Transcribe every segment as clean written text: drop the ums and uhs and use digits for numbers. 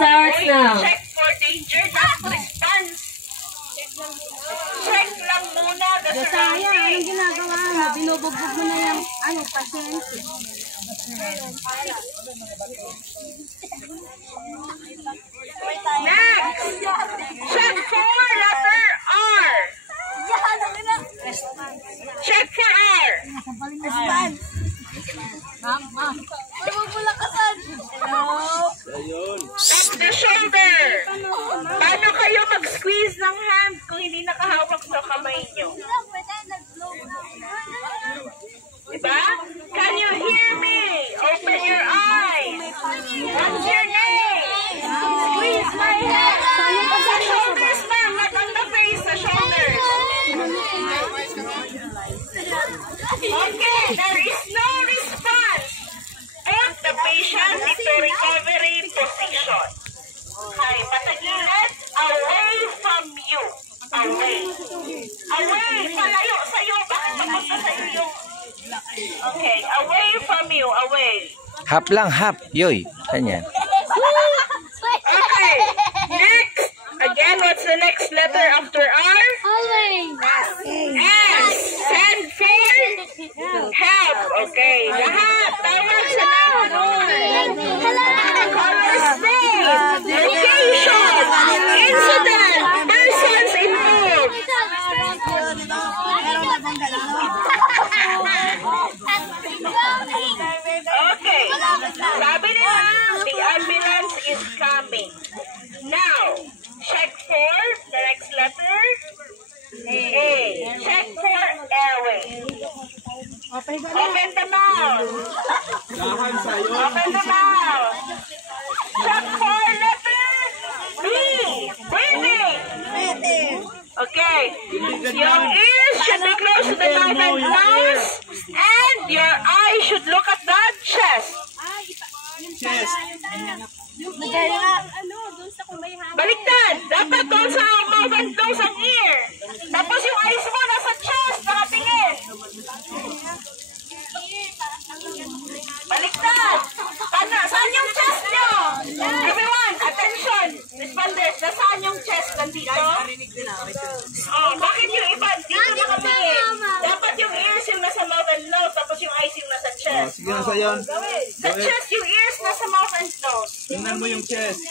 starts now. Check for danger, not response. Check lang muna the surroundings. Anong ginagawa mo? Binubugbog mo na yung pasyente. Next, check for letter R. Check for R. Response. Tap the shoulder. Paano kayo mag-squeeze ng hand kung hindi nakahawak sa kamay nyo? Diba? Can you hear me? Open your eyes. What's your name? Squeeze my hand. Sa shoulders na, not on the face, sa shoulders. Okay, there is no response. Put the patient into recovery position. Okay, patagilid, away from you. Away. Away, palayo sa'yo. Bakit papunta sa'yo yung... Okay, away from you, away. Hap lang, hap. Yoy. Ganyan. Okay, next. Again, what's the next letter after R? S. Send for help. Okay, lahat. Tawag sa number. Caller's name. Location. Incident. Persons involved. Okay. Sabi nila, the ambulance is coming. Now, check for the next letter. A. Check for airway. Open the mouth. Open the mouth. Check for letter B. Breathing. Okay. Your ears should be close to the mouth and nose, and your eyes should look at the chest. Baliktad! Dapat doon sa mouth and nose ang ear. Tapos yung eyes mo nasa chest, nakatingin. Baliktad! Saan yung chest nyo? Everyone, attention! Responders, nasaan yung chest? Nandito? Oh, bakit yung iba? Dito nakatingin. Dapat yung ears yung nasa mouth and nose, tapos yung eyes yung nasa chest. Sige na sa'yo. Sa chest, yung ears nasa mouth and nose. Tingnan mo yung chest.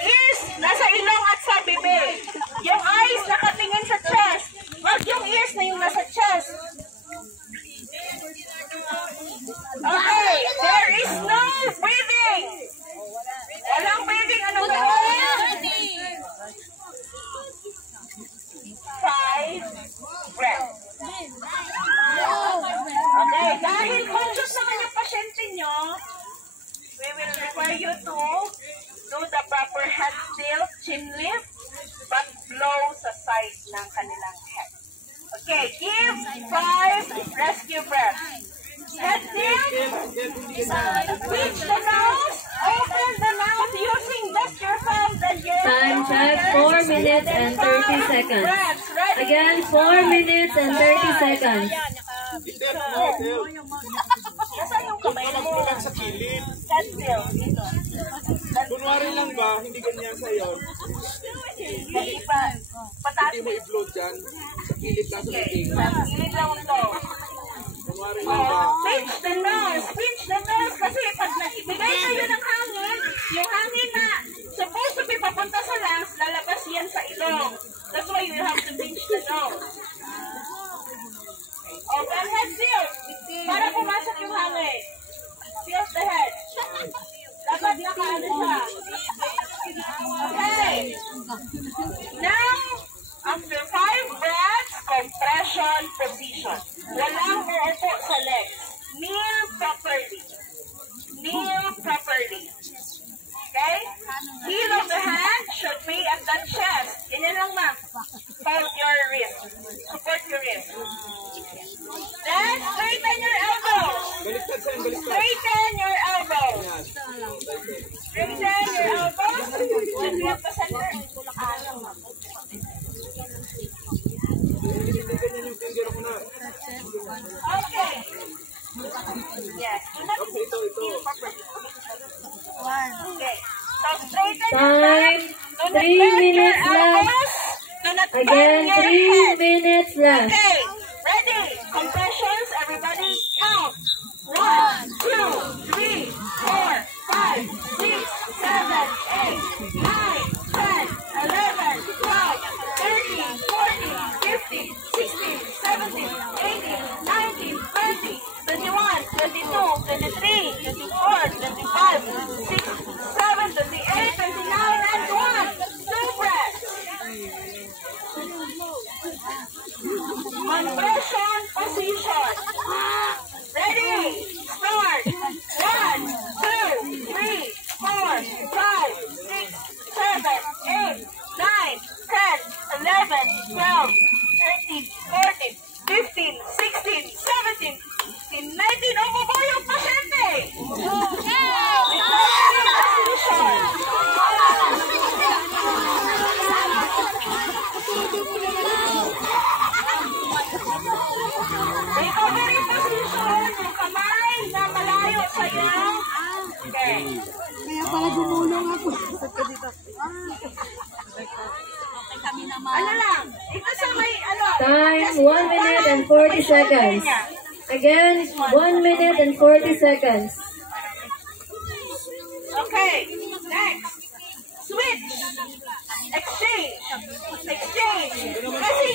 Ears, nasa ilong at sa bibig. Yung eyes, nakatingin sa chest. Wag yung ears na yung nasa chest. Okay, there is no breathing. Walang breathing. Ano ba? 5 breaths. Okay, dahil conscious naman yung pasyente nyo, we will require you to do the proper head tilt, chin lift, but blow sa side ng kanilang head. Okay, give 5 rescue breaths. Head tilt, reach the nose, open the mouth using just your thumbs and your Time check, 4 minutes and 30 seconds. Again, 4 minutes and 30 seconds. Nasaan yung kamay? Mo lang sa kilid. Head tilt. Dito. Kunwari lang ba, hindi ganyan sa'yo. Hindi pa. Pataas. Hindi mo i-float dyan. Sa kilid lang sa Okay. kilid. Gilid lang ito. Kunwari lang ba. Pinch the nose. Pinch the nose. Kasi pag naibigay kayo ng hangin, yung hangin na supposed to be papunta sa lungs, lalabas yan sa ilong. That's why you have to pinch the nose. Open head tilt. Para pumasok yung hangin. Tilt the head. Dapat nakaano siya. Okay. Now, after 5 breaths, compression position. Walang uupo sa legs. Kneel properly. Kneel properly. Okay? Heel of the hand should be at the chest. Ganyan lang, ma'am. Hold your wrist. Support your wrist. Then, straighten your elbows. Baliktad sa'yo, baliktad. Straighten your elbows. Straighten your elbows. Should be at the center. straighten your Time. back. Do not 3 bend your minutes left. elbows. Do not bend Again, your 3 head. minutes left. Okay, ready. Compressions, everybody count. 1, 2, 3, 4, 5, 6, 7, 8, 9, 10, 11, 12, 13, 14, 15, 16, 17, 18, 19, 20, 21, 22, 23, 24, 25, 26, 27, 28, 29, and 1. 2 breaths. Compression position. Ready? Start. 1, 2, 3, 4, 5, 6, 7, 8, 9, 10, 11, 12, 13, 14, 15, 16, 17, 18, 19. O po yung pasyente. Recovery position. Recovery position. Yung kamay na malayo sa'yo. Okay. Kaya pala gumulong ako. Ano lang? Ito sa may, ano? Time, 1 minute and 40 seconds. Again, 1 minute and 40 seconds. Okay. Next. Switch. Exchange. Exchange. Kasi